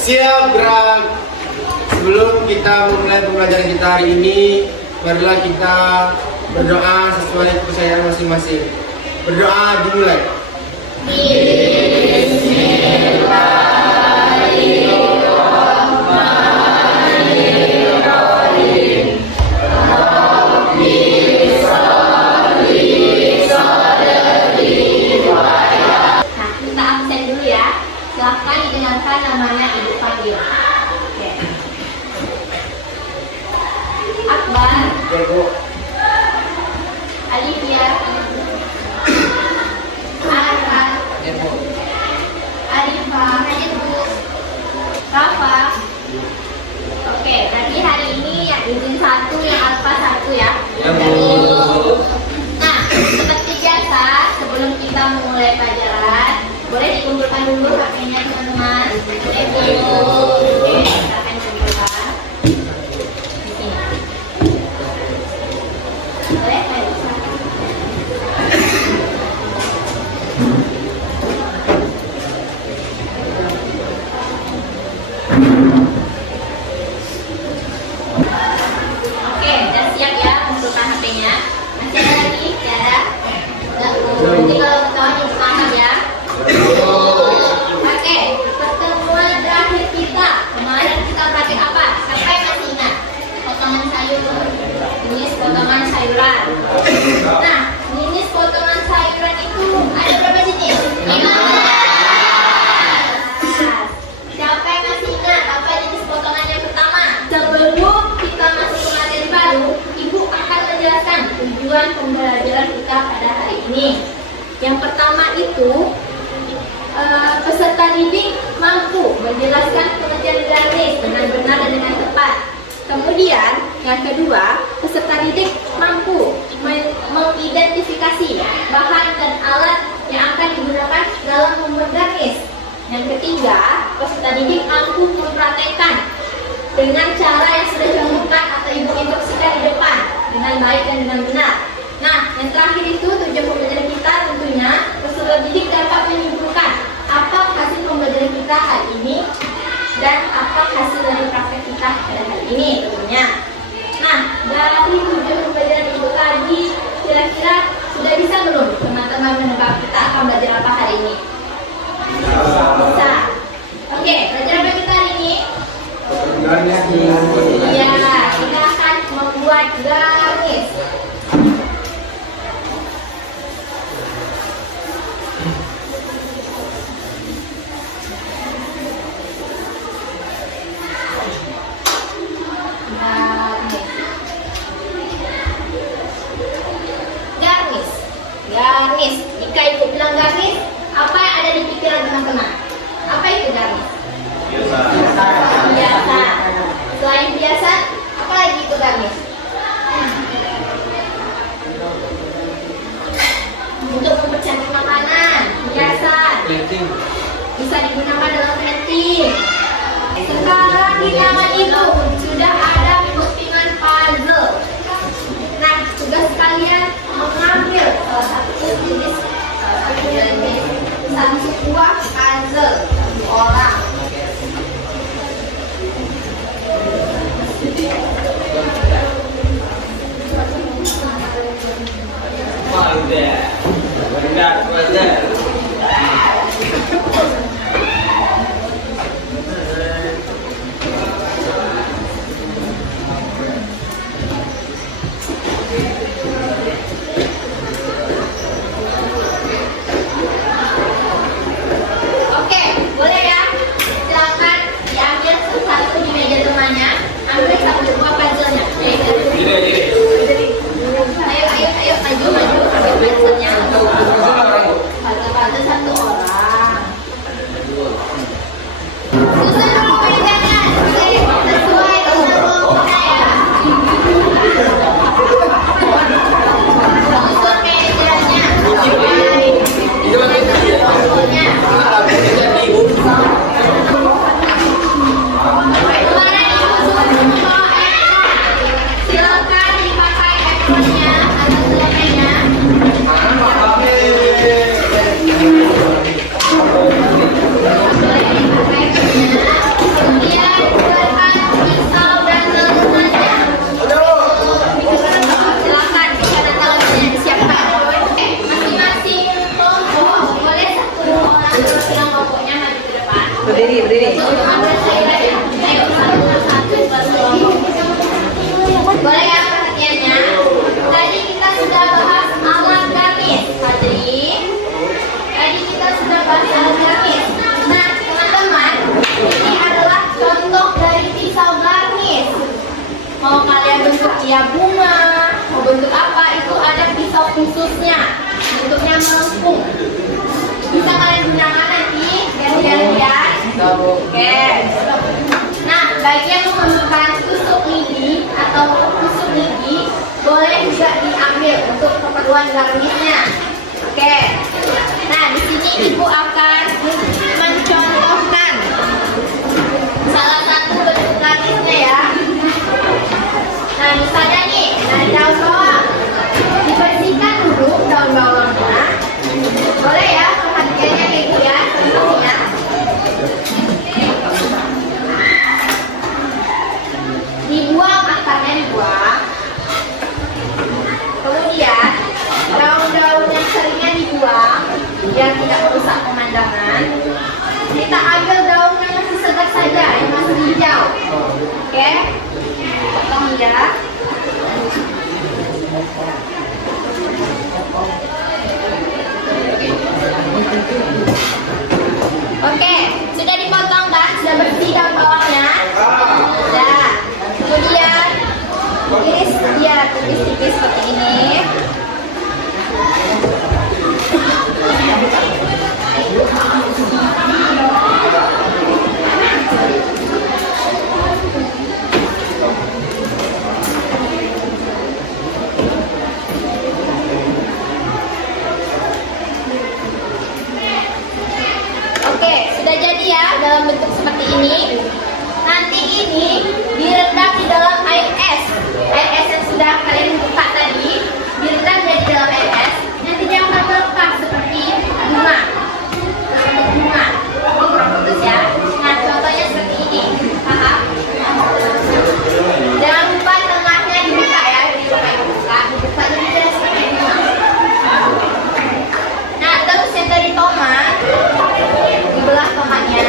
Siap gerak. Sebelum kita memulai pembelajaran kita hari ini, marilah kita berdoa sesuai kepercayaan masing-masing. Berdoa dimulai. Silahkan didengarkan namanya Ibu Fadil. Oke. Akbar. Ya, Bu. Alifia. Arafat. Ya, Bu. Arifah. Ya, Bu. Rafa. Oke, berarti hari ini yang izin 1, yang alfa 1 ya. Ya, Bu. Nah, seperti biasa, sebelum kita memulai pelajaran, boleh dikumpulkan dulu HP-nya teman-teman. Oke, silakan kumpulkan. Di sini. Boleh, ayo silakan. Oke, udah siap ya kumpulkan HP-nya. Masih ada lagi? Ya ada? Nanti kalau ketahuan ibu paham ya. Oke, pertemuan terakhir kita kemarin kita praktik apa? Siapa yang masih ingat? Potongan sayur. Jenis potongan sayuran. Nah, jenis potongan sayuran itu ada berapa jenis? 15. Siapa yang masih ingat apa jenis potongan yang pertama? Sebelum kita masuk ke materi baru, Ibu akan menjelaskan tujuan pembelajaran kita pada hari ini. Yang pertama itu peserta didik mampu menjelaskan pengertian garnis dengan benar dan dengan tepat. Kemudian, yang kedua, peserta didik mampu mengidentifikasi bahan dan alat yang akan digunakan dalam membuat garnis. Yang ketiga, peserta didik mampu mempraktekkan dengan cara yang sudah dilakukan atau ibu instruksikan di depan dengan baik dan dengan benar. Nah, yang terakhir itu tujuan pembelajaran kita tentunya peserta didik dapat menyimpulkan apa hasil pembelajaran kita hari ini dan apa hasil dari praktek kita pada hari ini tentunya. Nah, dari tujuan pembelajaran itu tadi kira-kira sudah bisa belum teman-teman menebak kita akan belajar apa hari ini? Bisa. Oke, belajar apa kita hari ini? Iya, kita akan membuat garnis. Garnis. Jika ibu bilang garnis, apa yang ada di pikiran teman-teman? Apa itu garnis? Biasa. Selain biasa, apa lagi itu garnis? Untuk mempercantik makanan, hiasan. Bisa digunakan dalam plating. Sekarang di taman itu sudah ada postingan puzzle. Nah, tugas kalian mengambil salah satu jenis sebuah puzzle orang. pisau khususnya, bentuknya melengkung. Bisa kalian gunakan nanti ganti-gantian. Oke. Nah, bagi yang memerlukan tusuk lidi atau tusuk gigi, boleh juga diambil untuk keperluan garnisnya. Oke. Nah, di sini ibu akan mencontohkan salah satu bentuk garnisnya ya. Nah, misalnya nih, daun bawang dibersihkan dulu daun bawangnya. Boleh ya, perhatiannya kayak gitu ya, contohnya. Dibuang akarnya, dibuang. Kemudian daun-daun yang seringnya dibuang biar tidak merusak pemandangan. Kita ambil daun yang masih segar saja, yang masih hijau. Oke, potong ya. Oke, sudah dipotong kan? Sudah bersih daun bawangnya? Sudah. Kemudian iris dia tipis-tipis seperti ini. Oke, sudah jadi ya dalam bentuk seperti ini. Nanti ini direndam di dalam air es. Air es yang sudah kalian buka tadi direndam di dalam air es. Nanti dia akan melepas seperti bunga. Seperti bunga. Ini putus ya. Nah, contohnya seperti ini. Paham? Jangan lupa tengahnya dibuka ya. Dibuka jadi jelas seperti bunga. Nah, terus yang dari tomat, dibelah tomatnya.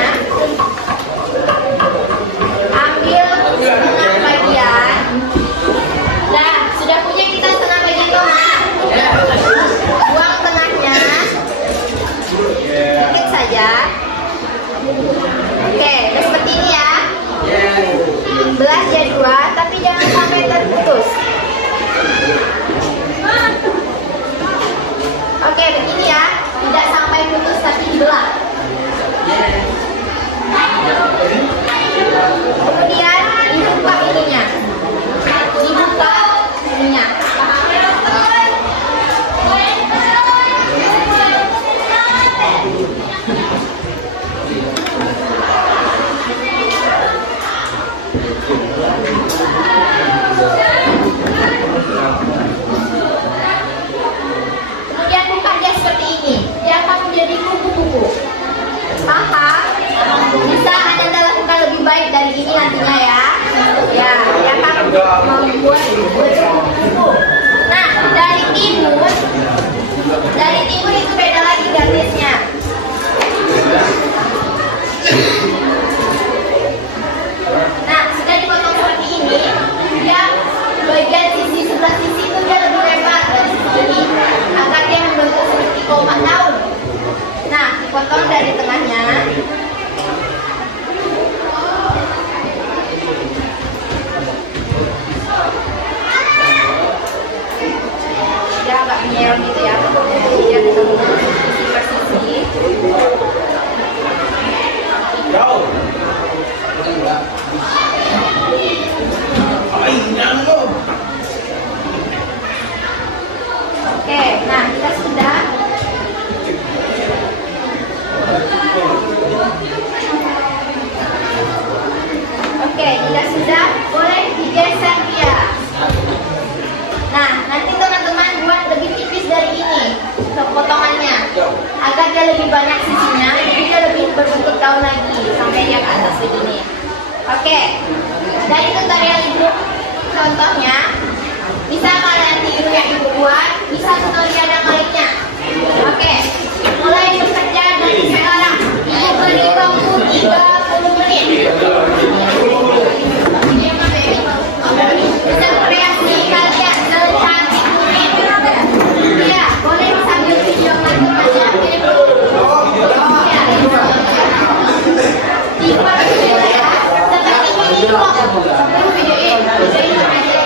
Ambil setengah bagian. Nah, sudah punya kita setengah bagian tomat. Buang tengahnya. Sedikit saja. Oke, udah seperti ini ya. Belah jadi dua, tapi jangan sampai terputus. Oke, begini ya. Tidak sampai putus tapi dibelah. Kemudian dibuka ininya. Dibuka ininya. Kemudian buka dia seperti ini. Dia akan menjadi kuku-kuku. Paham? Bisa Anda lakukan lebih baik dari ini nantinya ya. Ya, dia akan membuat kuku-kuku. Nah, dari timun itu beda lagi garnisnya. Nah, sudah dipotong seperti ini. Dia bagian sisi sebelah sisi itu dia lebih lebar dari sini agar dia membentuk seperti kotak daun. Nah, dipotong dari tengahnya. Dia agak menyerong gitu ya. Dia ketemu sisi per sisi. Oke, nah kita sudah. Oke, jika sudah, boleh digeser dia. Nah, nanti teman-teman buat lebih tipis dari ini potongannya, agar dia lebih banyak sisinya, jadi dia lebih berbentuk daun lagi sampai dia ke atas begini. Oke, dari tutorial ibu, contohnya bisa kalian tiru yang ibu buat, bisa tutorial yang lainnya. Oke, mulai bekerja dari sekarang. Ibu beri waktu 30 menit. Bisa kreasi kalian secantik mungkin. Iya, boleh sambil video teman-teman ya. Seperti ini kok. Videoin aja.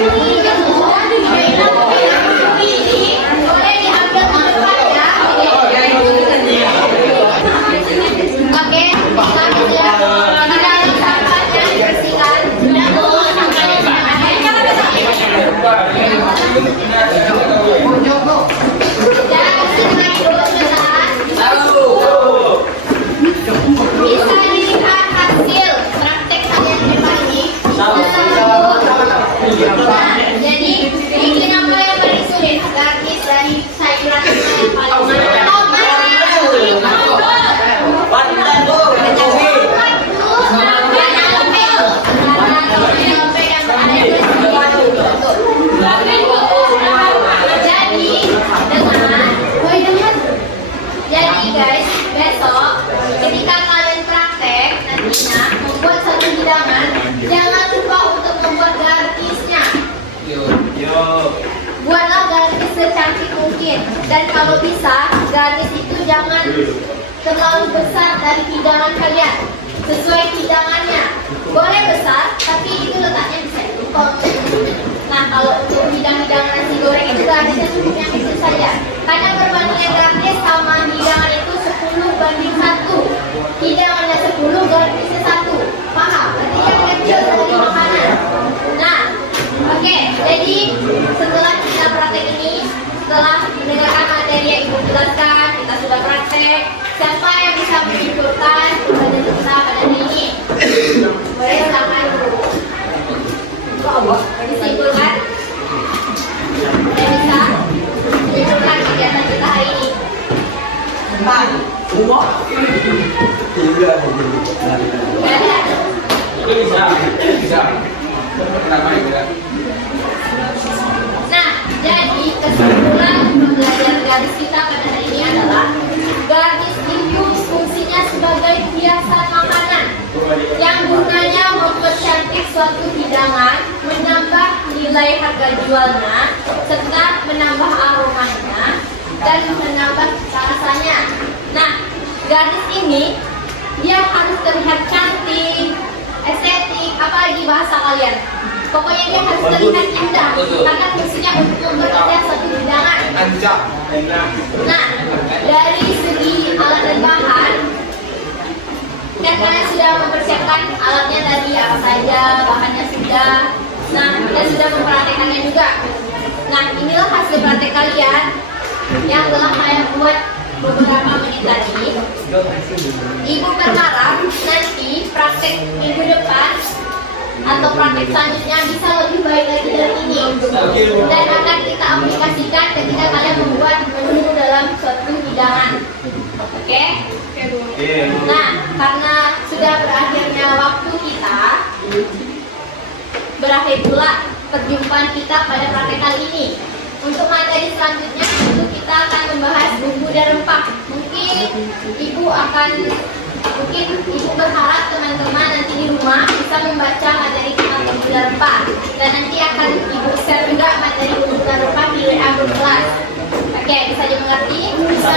boleh diambil ke depan ya. Oke, kami sudah di dalam sampahnya dibersihkan. Lalu sampahnya dan sini dulu sebentar. Bisa dilihat hasil praktek kalian di depan ini. Nah, jadi ini nama yang paling sulit. Garis dari sayuran yang paling sulit. Jadi guys, besok ketika kalian praktek nantinya membuat satu hidangan, jangan lupa untuk membuat garisnya. Buatlah garis secantik mungkin, dan kalau bisa garis itu jangan terlalu besar dari hidangan kalian, sesuai hidangannya. Boleh besar, tapi itu letaknya bisa dipotong. Nah, kalau untuk hidangan nasi goreng itu garisnya cukup yang kecil saja, karena perbandingan garis sama hidangan itu 10:1. Hidangannya 10, garisnya 1. Paham? Berarti yang kecil dari makanan. Nah, oke, jadi setelah kita praktek ini, setelah mendengarkan materi yang ibu jelaskan, kita sudah praktek. Siapa yang bisa menyimpulkan pelajaran kita pada hari ini? Boleh tangan dulu. Disimpulkan? Saya bisa menyimpulkan kegiatan kita hari ini. Gak ada. Nah, jadi kesimpulan pembelajaran garis kita pada hari ini adalah garis itu fungsinya sebagai hiasan makanan yang gunanya mempercantik suatu hidangan, menambah nilai harga jualnya, serta menambah aromanya dan menambah rasanya. Nah, garis ini dia harus terlihat cantik, estetik, apalagi bahasa kalian. Pokoknya dia harus terlihat indah karena fungsinya untuk mempercantik suatu hidangan. Nah, dari segi alat dan bahan, kan kalian sudah mempersiapkan alatnya tadi apa saja, bahannya sudah. Nah, dan sudah mempraktekannya juga. Nah, inilah hasil praktek kalian yang telah saya buat beberapa menit tadi. Ibu berharap nanti praktek minggu depan atau praktek selanjutnya bisa lebih baik lagi dari ini, dan akan kita aplikasikan ketika kalian membuat menu dalam suatu hidangan. Oke? Nah, karena sudah berakhirnya waktu kita, berakhir pula perjumpaan kita pada praktek kali ini. Untuk materi selanjutnya itu kita akan membahas bumbu dan rempah. Mungkin ibu berharap teman-teman nanti di rumah bisa membaca materi tentang bumbu dan rempah, dan nanti akan ibu share juga materi bumbu dan rempah di WA grup kelas. Oke, bisa dimengerti? Bisa.